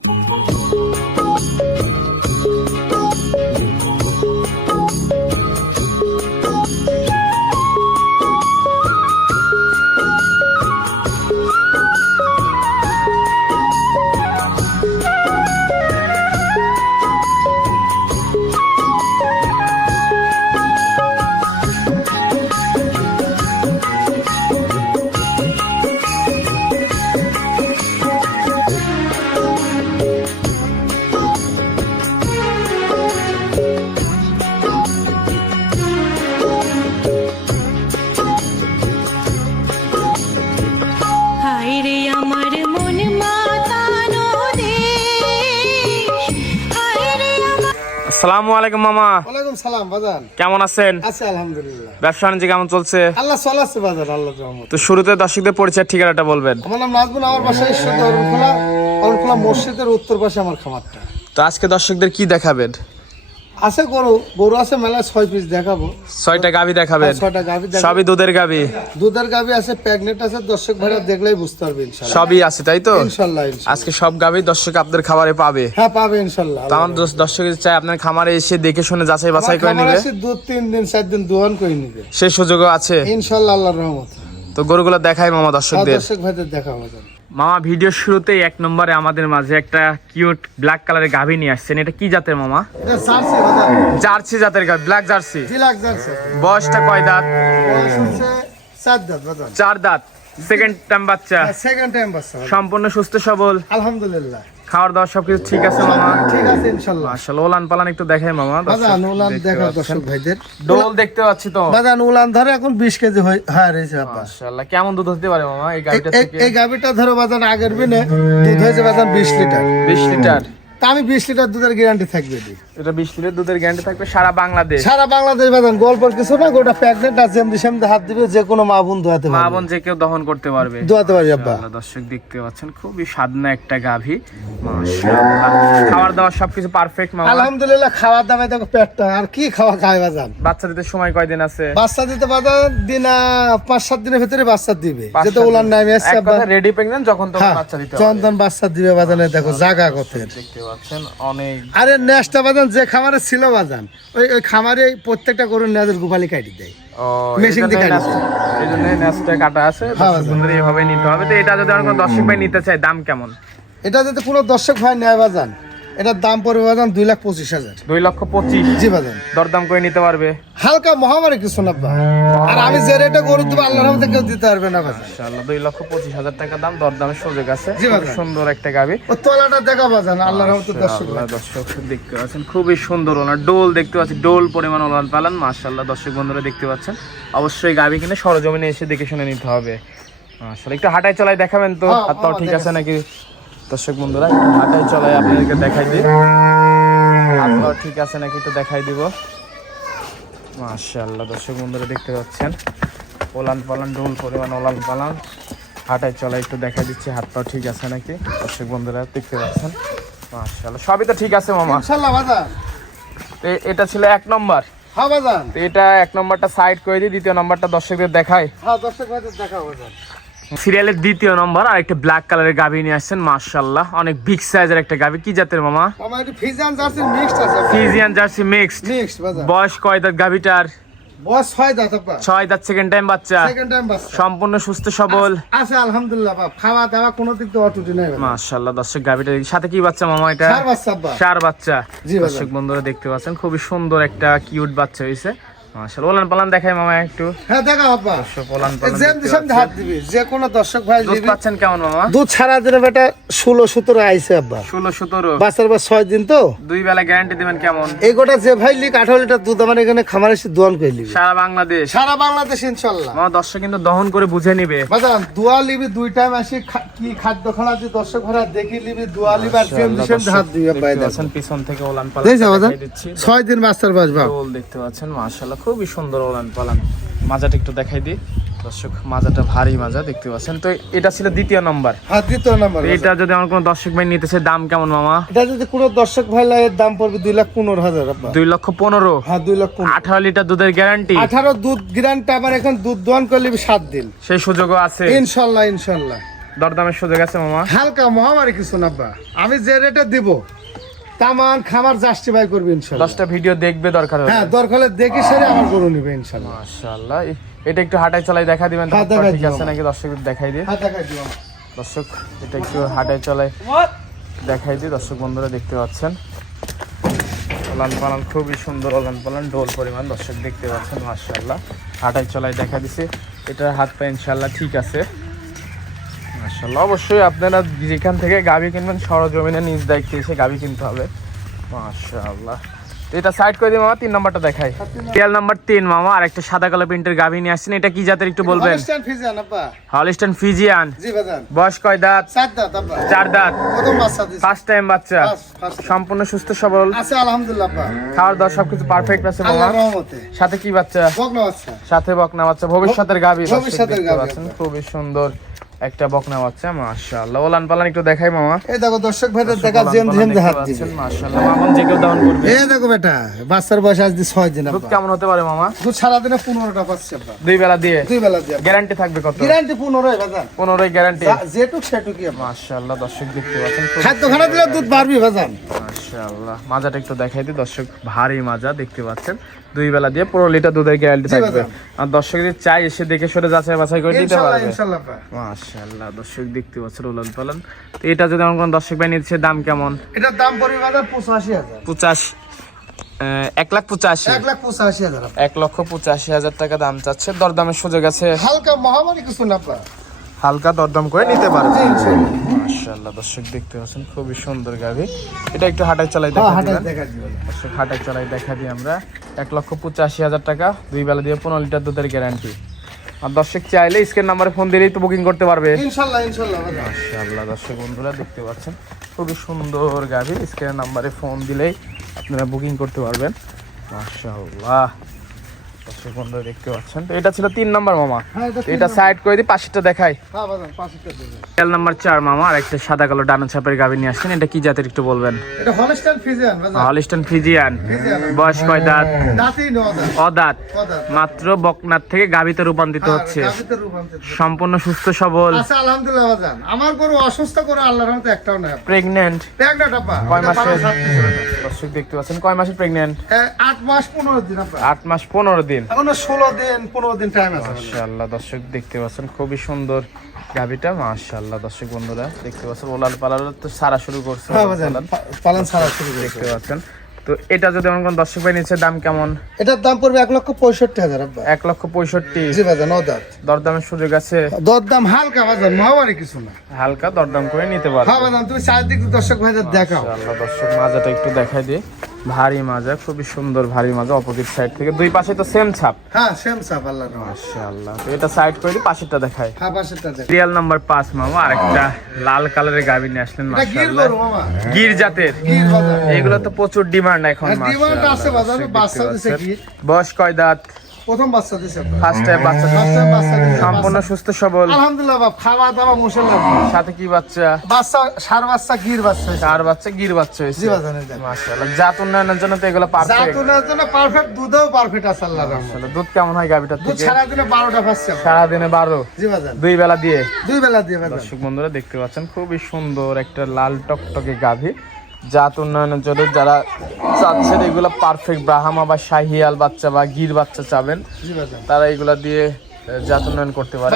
হায় আসসালামু আলাইকুম মামা। ওয়ালাইকুম সালাম বাজান। কেমন আছেন? আছি আলহামদুলিল্লাহ। ব্যবসা বাণিজ্য কেমন চলছে? আল্লাহ চলাচ্ছে আল্লাহ রহমত। তো শুরুতে দর্শকদের পরিচয় ঠিকানাটা বলবেন। আমার নাম নাজমুন আমার বাসা ঈশ্বর অরুণখোলা মসজিদের উত্তর পাশে আমার খামারটা। তো আজকে দর্শকদের কি দেখাবেন? আছে গরু গরু আছে মেলায় ছয় পিস দেখাবো। ছয়টা গাভি দেখাবেন? ছয়টা গাভি দেখাবো। সবই দুধের গাভি? দুধের গাভি আছে প্যাগনেট আছে দর্শক ভাইরা দেখলেই বুঝতে পারবে ইনশাল্লাহ। সবই আছে তাই তো? ইনশাল্লাহ। আজকে সব গাভি দর্শক আপনাদের খাবারে পাবে। হ্যাঁ পাবে ইনশাল্লাহ। তো আমার দোষ- দর্শক চাই আপনার খামারে এসে দেখে শুনে যাচাই বাছাই করে নিবে। আছে দু তিন দিন চার দিন দোয়ান করে নেবে। সেই সুযোগও আছে। ইনশাল্লাহ আল্লাহর রহমত। তো গরুগুলো দেখাই মামা দর্শকদের। দর্শক ভাইদের দেখা বাজান মামা ভিডিও শুরুতেই এক নম্বরে আমাদের মাঝে একটা কিউট ব্ল্যাক কালারের গাভি নিয়ে আসছেন। এটা কি জাতের মামা? জার্সি জাতের গাভি ব্ল্যাক জার্সি। বয়সটা কয় দাঁত? চার দাঁত বাজান চার দাঁত। সেকেন্ড টাইম বাচ্চা। সেকেন্ড টাইম বাচ্চা। সম্পূর্ণ সুস্থ সবল। আলহামদুলিল্লাহ। খাওয়ার দাওয়ার সবকিছু ঠিক আছে মামা? ঠিক আছে ইনশাল্লাহ। আসলে ওলান পালান একটু দেখাই মামা। বাজান দেখতে দেখা দর্শক ভাইদের। ডোল দেখতে পাচ্ছি তো। বাজান উলান ধরে এখন বিশ কেজি হয়ে হ্যাঁ মাশাআল্লাহ কেমন দুধ হতে পারে মামা এই গাবিটা থেকে? এই গাবিটা ধরো বাজান আগের বিনে দুধ হয়েছে বাজান বিশ লিটার। 20 লিটার। তা আমি বিশ লিটার দুধের গ্যারান্টি থাকবে এটা। 20 লিটার দুধের গ্যারান্টি থাকবে সারা বাংলাদেশ। সারা বাংলাদেশ বাজান গল্পের কিছু না গোটা প্যাকেট আছে সেমনি হাত দিবে যে কোনো মা বোন দোয়াতে মা বোন যে কেউ দহন করতে পারবে। দোয়াতে পারবে আব্বা। দর্শক দেখতে পাচ্ছেন খুবই সাধনা একটা গাভী। খাবার দাবার সবকিছু পারফেক্ট মামা আলহামদুলিল্লাহ খাওয়ার দেখো পেটটা আর কি খাওয়া খায় বাজান বাচ্চা দিতে সময় কয়দিন আছে? বাচ্চা দিতে বাজান দিন পাঁচ সাত দিনের ভিতরে বাচ্চা দিবে। যেটা উলান নামে আসছে রেডি প্রেগন্যান্ট যখন তখন হ্যাঁ বাচ্চা দিতে বাচ্চা দিবে বাজানে দেখো জাগা কথের দেখতে পাচ্ছেন অনেক আরে নেসটা বাজান যে খামারে ছিল বাজান ওই ওই খামারে প্রত্যেকটা গরুর নেজের গোপালি কাটি দেয়। মেশিন এই নাচটা কাটা আছে সুন্দর এভাবে নিতে হবে। তো এটা যদি কোনো দর্শক ভাই নিতে চায় দাম কেমন? এটা যদি কোনো দর্শক ভাই নেয় বাজান এটার দাম পড়বে বাজান দুই লাখ পঁচিশ হাজার। দুই লক্ষ পঁচিশ। জি বাজান। দরদাম করে নিতে পারবে। হালকা মহামারী কিছু না আর আমি যে রেটে গরু দেবো আল্লাহর রহমতে কেউ দিতে পারবে না বাজান। ইনশাআল্লাহ দুই লক্ষ পঁচিশ হাজার টাকা দাম দরদামের সুযোগ আছে। জি, সুন্দর একটা গাবি। ও তলাটা দেখা বাজান আল্লাহর রহমতে দর্শক দর্শক দেখতে পাচ্ছেন খুবই সুন্দর ওনার ডোল দেখতে পাচ্ছি ডোল পরিমাণ ওলান পালান। মাশাল্লাহ দর্শক বন্ধুরা দেখতে পাচ্ছেন। অবশ্যই গাবি কিনে সরজমিনে এসে দেখে শুনে নিতে হবে। আসলে একটু হাঁটায় চলাই দেখাবেন তো আর হ্যাঁ, ঠিক আছে নাকি? দর্শক বন্ধুরা হাঁটায় চলাই আপনাদেরকে দেখাই দিই। পাও ঠিক আছে নাকি একটু দেখাই দিব? মাশাল্লাহ দর্শক বন্ধুরা দেখতে পাচ্ছেন। ওলান পালান ডোল পরিমাণ ওলান পালান। হাঁটায় চলাই একটু দেখাই দিচ্ছি হাত পাও ঠিক আছে নাকি? দর্শক বন্ধুরা দেখতে পাচ্ছেন। মাশাল্লাহ সবই তো ঠিক আছে মামা। এটা ছিল এক নম্বর। হ্যাঁ বাজান। তো এটা এক নম্বরটা সাইড করে দিই দ্বিতীয় নম্বরটা দর্শকদের দেখাই। হ্যাঁ দর্শক ভাইদের দেখা বাজান। সিরিয়ালের দ্বিতীয় নম্বর আর একটা ব্ল্যাক কালারের গাভি নিয়ে আসছেন মার্শাল্লাহ অনেক বিগ সাইজের একটা গাভি। কি জাতের মামা? আমার জার্সি মিক্সড আছে ফিজিয়ান জার্সি মিক্সড মিক্সড বয়স কয় দাঁত গাভিটার? ছয় দাঁত সেকেন্ড টাইম বাচ্চা। সম্পূর্ণ সুস্থ সবল। আছে আলহামদুলিল্লাহ খাওয়া দাওয়া কোনো দিক তো অটুটি নাই বাবা। দর্শক সাথে কি বাচ্চা মামা এটা? চার বাচ্চা চার বাচ্চা। দর্শক বন্ধুরা দেখতে পাচ্ছেন খুবই সুন্দর একটা কিউট বাচ্চা হয়েছে মার্শাল্লাহ ওলান পালান দেখাই মামা একটু। হ্যাঁ দেখা বাবা ওলান পালান যেম দেখতে হাত দিবি যে কোনো দর্শক ভাই দুধ পাচ্ছেন কেমন মামা? দুধ ছাড়া দিনে বেটা ষোলো সতেরো আইছে আব্বা। ষোলো সতেরো। বাচ্চার বা ছয় দিন তো? দুই বেলা গ্যারান্টি দিবেন কেমন? এই গোটা যে ভাই লিক আঠারো লিটার দুধ আমার এখানে খামার এসে দোয়ান করে লিবি সারা বাংলাদেশ। সারা বাংলাদেশ দর্শক কিন্তু দহন করে বুঝে নিবে। বাজান দোয়া লিবি দুই টাইম আসি কি খাদ্য খানা দিয়ে দর্শক ভাড়া দেখি লিবি দোয়া লিবি আর সেম সেম হাত দিবি আব্বা পিছন থেকে ওলান পালান দিচ্ছি। ছয় দিন দেখতে পাচ্ছেন মাশাআল্লাহ খুবই সুন্দর ওলান পালান। মাজাটা একটু দেখাই দিই। দর্শক মাজাটা ভারী মাজা দেখতে পাচ্ছেন? তো এটা ছিল দ্বিতীয় নম্বর। হাত দ্বিতীয় নাম্বার এটা যদি আমার কোনো দর্শক ভাই নিতে চায় দাম কেমন মামা? এটা যদি কোনো দর্শক ভাই লাগে এর দাম পড়বে দুই লাখ পনেরো হাজার দুই লক্ষ পনেরো? হ্যাঁ দুই পনেরো। আঠারো লিটার দুধের গ্যারান্টি আঠারো দুধ গ্রান্ট আবার এখন দুধ দোয়ান করে নিবি সাত দিন। সেই সুযোগও আছে। ইনশাল্লাহ ইনশাল্লাহ। দরদামের সুযোগ আছে মামা। হালকা মহামারী কিছু না আমি যে রেটে দিব তামান খামার জাস্টিফাই করবে ইনশাল্লাহ। দশটা ভিডিও দেখবে দরকার হলে। হ্যাঁ দরকার হলে দেখি সেরে আমার গরু নিবে ইনশাল্লাহ। মাশাআল্লাহ এটা একটু হাটায় চলাই দেখা দিবেন হ্যাঁ, ঠিক আছে নাকি? দর্শক দেখাই দিই। হ্যাঁ দেখাই দিও দর্শক এটা একটু হাটায় চলাই দেখাই দিই দর্শক বন্ধুরা দেখতে পাচ্ছেন। ওলান পালন খুবই সুন্দর ওলান পালন ডোল পরিমাণ দর্শক দেখতে পাচ্ছেন মাশাআল্লাহ। হাটায় চলাই দেখা দিছে। এটার হাত পা ইনশাআল্লাহ ঠিক আছে। মাশাআল্লাহ অবশ্যই আপনারা যেখান থেকে গাভি কিনবেন সরজমিনে নিজ দায়িত্বে এসে গাভি কিনতে হবে। মাশাআল্লাহ। তো এটা সাইড করে দিই মামা তিন নাম্বারটা দেখাই। তেল নাম্বার তিন মামা আর একটা সাদা কালো প্রিন্টের গাভি নিয়ে আসছেন। এটা কি জাতের একটু বলবেন? হলিস্টান ফিজিয়ান বয়স কয় দাঁত? চার দাঁত ফার্স্ট টাইম বাচ্চা। সম্পূর্ণ সুস্থ সবল। আলহামদুলিল্লাহ খাওয়ার দাওয়ার সবকিছু পারফেক্ট আছে মামা। সাথে কি বাচ্চা? সাথে বকনা বাচ্চা। ভবিষ্যতের গাবি ভবিষ্যতের গাভী খুবই সুন্দর। একটা বকনা বাচ্চা মাশাআল্লাহ। ওলান পালান একটু দেখাই মামা। এই দেখো দর্শক ভাইদের দেখা জেম জেম হাত দিবে মাশাআল্লাহ। মামন যে কেউ দান করবে। এই দেখো বেটা বাচ্চার বয়স আজ দি ছয় দিন দুধ কেমন হতে পারে মামা? দুধ সারাদিনে পনেরোটা পাচ্ছি আব্বা দুই বেলা দিয়ে? দুই বেলা দিয়ে। গ্যারান্টি থাকবে কত? গ্যারান্টি পনেরোই বাজান পনেরোই গ্যারান্টি যেটুক সেটুকুই মাশাআল্লাহ দর্শক দেখতে পাচ্ছেন খাদ্য খানা দিলে দুধ বাড়বি বাজান মাশাআল্লাহ। মাজাটা একটু দেখাই দিই দর্শক ভারী মাজা দেখতে পাচ্ছেন। দুই বেলা দিয়ে পনেরো লিটার দুধের গ্যারান্টি থাকবে। আর দর্শক যদি চাই এসে দেখে সরে যাচাই বাছাই করে দিতে পারবে। মাশাআল্লাহ দর্শক দেখতে পাচ্ছেন উলান পালান। তো এটা যদি আমার কোন দর্শক ভাই নিচ্ছে দাম কেমন? এটার দাম পড়বে বাজার পঁচাশি হাজার। পঁচাশি এক লাখ পঁচাশি। এক লাখ পঁচাশি হাজার এক লক্ষ পঁচাশি হাজার টাকা দাম চাচ্ছে। দরদামের সুযোগ আছে। হালকা মহামারী কিছু না হালকা দরদাম করে নিতে পারবে। মাশাআল্লাহ দর্শক দেখতে পাচ্ছেন খুবই সুন্দর গাভি এটা একটু হাটায় চালাই হ্যাঁ, দেখা দর্শক হাটায় চলাই দেখা দিই আমরা। এক লক্ষ পঁচাশি হাজার টাকা দুই বেলা দিয়ে পনেরো লিটার দুধের গ্যারান্টি আর দর্শক চাইলে স্ক্রিন নাম্বারে ফোন দিলেই তো বুকিং করতে পারবে। মাশাআল্লাহ দর্শক বন্ধুরা দেখতে পাচ্ছেন খুবই সুন্দর গাভি স্ক্রিন নাম্বারে ফোন দিলেই আপনারা বুকিং করতে পারবেন। মাশাআল্লাহ। দর্শক বন্ধুরা দেখতে পাচ্ছেন। তো এটা ছিল তিন নাম্বার মামা। হ্যাঁ, এটা সাইড করে দিই পাশেরটা দেখাই। হ্যাঁ। তেল নাম্বার চার মামা আর একটা সাদা কালো ডানা ছাপের গাভি নিয়ে আসছেন। এটা কি জাতের একটু বলবেন। Holstein Friesian. বয়স কয় দাঁত? অদাঁত। মাত্র বকনাথ থেকে গাভিতে রূপান্তরিত হচ্ছে। সম্পূর্ণ সুস্থ সবল। আচ্ছা, আলহামদুলিল্লাহ আমার গরু অসুস্থ করে আল্লাহর রহমতে একটাও নাই প্রেগনেন্ট প্রেগনেন্ট আব্বা। কয় মাসের? দর্শক দেখতে পাচ্ছেন কয় মাসের মাস দিন আব্বা। আট মাস পনেরো দিন। এখনও ষোলো দিন পনেরো দিন টাইম আছে। মাশাআল্লাহ দর্শক দেখতে পাচ্ছেন খুবই সুন্দর গাভিটা মাশাআল্লাহ দর্শক বন্ধুরা দেখতে পাচ্ছেন ওলাল পালাল তো সারা শুরু করছে হ্যাঁ পালন ছাড়া শুরু দেখতে পাচ্ছেন। তো এটা যদি আমার কোন দর্শক ভাই নিচ্ছে দাম কেমন? এটার দাম পড়বে এক লক্ষ পঁয়ষট্টি হাজার এক লক্ষ পঁয়ষট্টি। জি বাজান অদাত দরদামের সুযোগ আছে? দর দাম হালকা বাজান মহামারী কিছু না। হালকা দরদাম করে নিতে পারবে। হ্যাঁ তুমি চারদিক দর্শক ভাইদের দেখাও। মাশাআল্লাহ দর্শক মাজাটা একটু দেখাই দিই। ভারী মাজা খুবই সুন্দর ভারী মাজা অপোজিট সাইড থেকে। দুই পাশে তো সেম ছাপ। হ্যাঁ সেম ছাপ আল্লাহ মাশাআল্লাহ। তো এটা সাইড করে পাশেটা পাশেরটা দেখাই। হ্যাঁ পাশেরটা দেখায় রিয়েল নাম্বার 5 মামা আরেকটা লাল কালারের গাভি নিয়ে আসলেন মাশাআল্লাহ। গরু জাতের। এগুলো তো প্রচুর ডিমান্ড এখন মাশাআল্লাহ। ডিমান্ড। আছে বাজারে, বাসা বাচ্চা দিছে কি গির। বয়স কয় দাঁত? প্রথম বাচ্চা দিছে ফার্স্ট টাইম বাচ্চা First time বাচ্চা দিছে, সম্পূর্ণ সুস্থ সবল। আলহামদুলিল্লাহ বাপ খাওয়া দাওয়া সাথে কি বাচ্চা? বাচ্চা সার বাচ্চা গির বাচ্চা। চার বাচ্চা গির বাচ্চা হয়েছে। জি বাজান মাশাআল্লাহ। জাত উন্নয়নের জন্য তো এগুলো পারফেক্ট জাতুনের জন্য পারফেক্ট দুধও পারফেক্ট আছে আল্লাহর রহমতে। দুধ কেমন হয় দুধ থেকে? সারাদিনে বারোটা পাচ্ছে আব্বা। সারাদিনে বারো। জি বাজান দুই বেলা দিয়ে? দুই বেলা দিয়ে দর্শক বন্ধুরা দেখতে পাচ্ছেন খুবই সুন্দর একটা লাল টকটকে গাভী। জাত উন্নয়নের জন্য যারা চাচ্ছেন এগুলো পারফেক্ট ব্রাহামা বা শাহিয়াল বাচ্চা বা গির বাচ্চা চাবেন তারা এগুলা দিয়ে জাত উন্নয়ন করতে পারে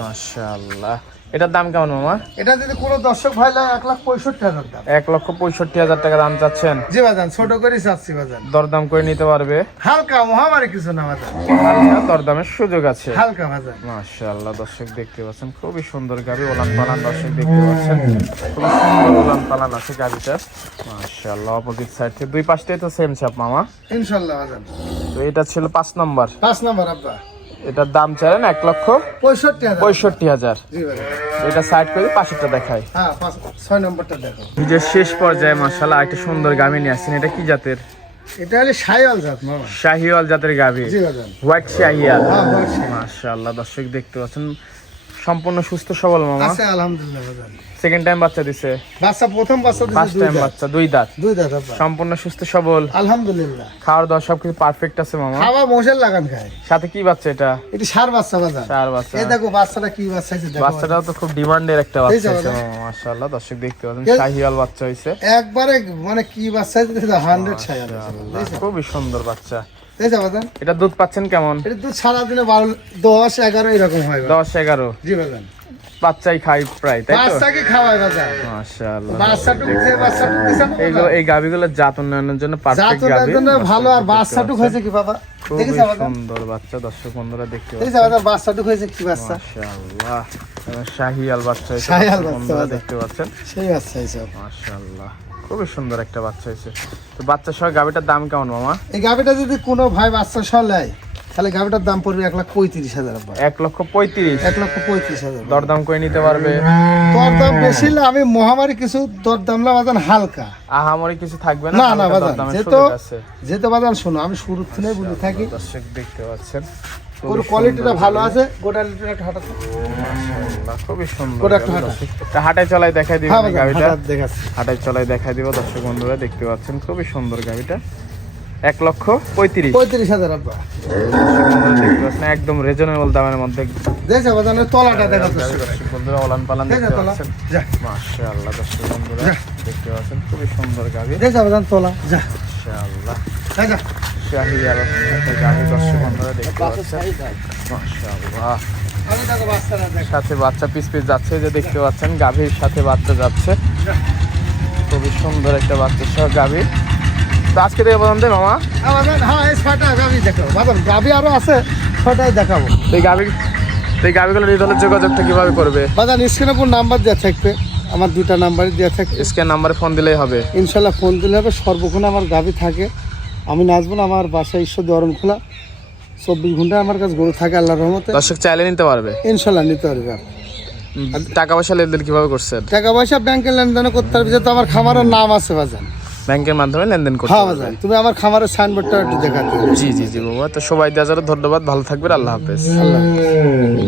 মাশাআল্লাহ। এটার দাম কেমন মামা? এটা যদি কোনো দর্শক ভাই লাগে এক লাখ পঁয়ষট্টি হাজার দাম। এক লক্ষ পঁয়ষট্টি হাজার টাকা দাম চাচ্ছেন? জি বাজান ছোট করে চাচ্ছি বাজান দরদাম করে নিতে পারবে? হালকা মহামারী কিছু না বাজান দরদামের সুযোগ আছে। হালকা বাজান মাশাআল্লাহ দর্শক দেখতে পাচ্ছেন খুবই সুন্দর গাবি ওলান পালান দর্শক দেখতে পাচ্ছেন। খুবই সুন্দর ওলান পালান আছে গাবিটার মাশাআল্লাহ অপোজিট সাইড থেকে দুই পাশটাই তো সেম ছাপ মামা। ইনশাল্লাহ বাজান তো এটা ছিল পাঁচ নম্বর। পাঁচ নম্বর আব্বা। এটার দাম চাইলেন এক লক্ষ পঁয়ষট্টি হাজার। এটা সাইড করে পাশেরটা দেখায় হ্যাঁ ছয় নম্বরটা দেখো। নিজের শেষ পর্যায়ে মাশাআল্লাহ একটা সুন্দর গামি নিয়ে আসছেন। এটা কি জাতের? এটা হলে শাহিওয়াল জাত শাহিওয়াল জাতের গাবি হোয়াইট শাহিয়াল শাহিওয়াল। মাশাআল্লাহ দর্শক দেখতে পাচ্ছেন সম্পূর্ণ সুস্থ সবল মামা। আছে আলহামদুলিল্লাহ সেকেন্ড টাইম বাচ্চা দিছে। বাচ্চা প্রথম বাচ্চা দিছে ফার্স্ট টাইম বাচ্চা দুই দাঁত। দুই দাঁত আব্বা। সম্পূর্ণ সুস্থ সবল। আলহামদুলিল্লাহ। খাওয়ার দাওয়া সবকিছু পারফেক্ট আছে মামা। খাওয়া মোষের লাগান খায়। সাথে কি বাচ্চা এটা? এটি সার বাচ্চা বাজান। চার বাচ্চা। এই দেখো বাচ্চাটা কি বাচ্চা হয়েছে দেখো। বাচ্চাটাও তো খুব ডিমান্ডের একটা বাচ্চা বাবা। মামা মাশাআল্লাহ দর্শক দেখতে পাচ্ছেন শাহিওয়াল বাচ্চা হয়েছে। একবারে মানে কি বাচ্চা হান্ড্রেড ছায়া মাশাআল্লাহ, খুবই সুন্দর বাচ্চা। দেখছ বাজান এটা দুধ পাচ্ছেন কেমন? এটা তো সারাদিনে বারো দশ এগারো এরকম হয় বাজান। দশ এগারো। জি বাজান বাচ্চাই খাই প্রায় তাই তো? বাচ্চাকে খাওয়ায় বাজান মাশাআল্লাহ। বাচ্চাটুকু যে বাচ্চাটুকু দিছে না এইগুলো এই গাবিগুলোর জাত উন্নয়নের জন্য পারফেক্ট গাবি জন্য ভালো আর বাচ্চাটুকু হয়েছে কি বাবা? দেখেছ বাজান সুন্দর বাচ্চা দর্শক বন্ধুরা দেখতে দেখেছ বাজান বাচ্চাটুকু হয়েছে কি বাচ্চা? মাশাআল্লাহ। শাহিয়াল বাচ্চা শাহিয়াল বাচ্চা, দেখতে পাচ্ছেন? সেই বাচ্চা মাশাআল্লাহ। খুবই সুন্দর একটা বাচ্চা হয়েছে। তো বাচ্চার সহ গাবিটার দাম কেমন মামা? এই গাভিটা যদি কোনো ভাই বাচ্চা সহ নেয় তাহলে গাভিটার দাম পড়বে এক লাখ পঁয়ত্রিশ হাজার এক লক্ষ পঁয়ত্রিশ। এক লক্ষ পঁয়ত্রিশ হাজার। দরদাম করে নিতে পারবে। তোর দাম বেশি না আমি মহামারী কিছু তোর দাম না বাজান হালকা। আহামারি কিছু থাকবে না না না বাজান যেহেতু যেহেতু বাজান শোনো আমি শুরু থেকে বলে থাকি। দর্শক দেখতে পাচ্ছেন। খুবই কোয়ালিটিটা সুন্দর ভালো আছে? গোটা লিটার একটা হাঁটা খুবই সুন্দর ওটা একটা হাঁটা। হাঁটায় চলাই দেখাই হ্যাঁ দেখাচ্ছি। হাঁটায় চলাই দেখাই দিব দর্শক বন্ধুরা দেখতে পাচ্ছেন খুবই সুন্দর গাভিটা এক লক্ষ পঁয়ত্রিশ। পঁয়ত্রিশ হাজার একদম রিজনেবল দামের মধ্যে। তলাটা বন্ধুরা পালান দেখতে পাচ্ছেন? যা। মাশাআল্লাহ দর্শক বন্ধুরা দেখতে পাচ্ছেন খুবই সুন্দর বাজান তলা। যা। মাশাআল্লাহ। যা, যা। শাহি একটা গাভী দর্শক বন্ধুরা দেখতে পাচ্ছেন। মাশাআল্লাহ। আমি দেখো বাচ্চাটা দেখ। সাথে বাচ্চা পিস পিস যাচ্ছে যে দেখতে পাচ্ছেন গাভীর সাথে বাচ্চা যাচ্ছে। খুবই সুন্দর একটা বাচ্চা সহ গাভী। তো আজকে থেকে বললাম দে মামা। হ্যাঁ ছয়টা গাভি দেখাবো। গাভি আরও আছে ছয়টাই দেখাবো। এই গাভী এই গাভীগুলো যোগাযোগটা কীভাবে করবে? বাজান স্ক্রিনে কোন নাম্বার দেওয়া থাকবে। আমার দুটা নাম্বারই দেওয়া থাকবে। স্ক্যান নাম্বারে ফোন দিলেই হবে। ইনশাল্লাহ ফোন দিলে হবে। সর্বক্ষণ আমার গাভি থাকে। আমি নাচবো না আমার বাসায় ঈশ্বর দরণ খোলা। চব্বিশ ঘণ্টা আমার কাছে গরু থাকে আল্লাহর রহমতে। দর্শক চাইলে নিতে পারবে। ইনশাল্লাহ নিতে পারবে টাকা পয়সা লেনদেন কীভাবে করছেন? টাকা পয়সা ব্যাংকে লেনদেন করতে পারবে যেহেতু আমার খামারের নাম আছে বাজান ব্যাংকের মাধ্যমে লেনদেন করতে হ্যাঁ বাজান তুমি আমার খামারের সাইনবোর্ডটা একটু দেখাতে। জি জি জি বাবা। তো সবাই জন্য ধন্যবাদ। ভালো থাকবেন। আল্লাহ হাফেজ। আল্লাহ হাফেজ।